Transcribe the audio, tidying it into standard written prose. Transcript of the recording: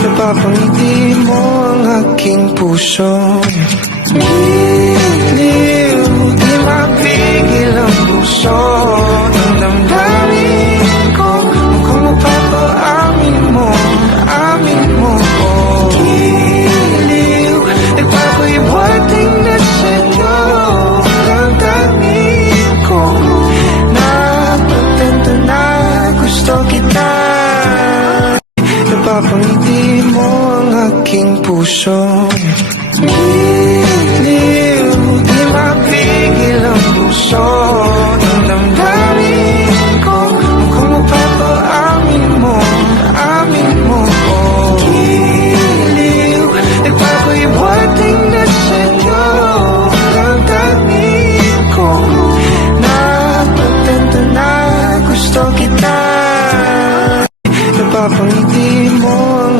Napapangiti mo ang aking puso. Giliw, di mapigil ang puso ng damdamin ko. Mukhang mapapaamin mo, amin mo ko. Giliw, nagpapahiwating na sa'yo ang damdamin ko. Napagtanto na gusto kita. Napapangiti mo ang aking puso. Giliw, di mapigil ang puso.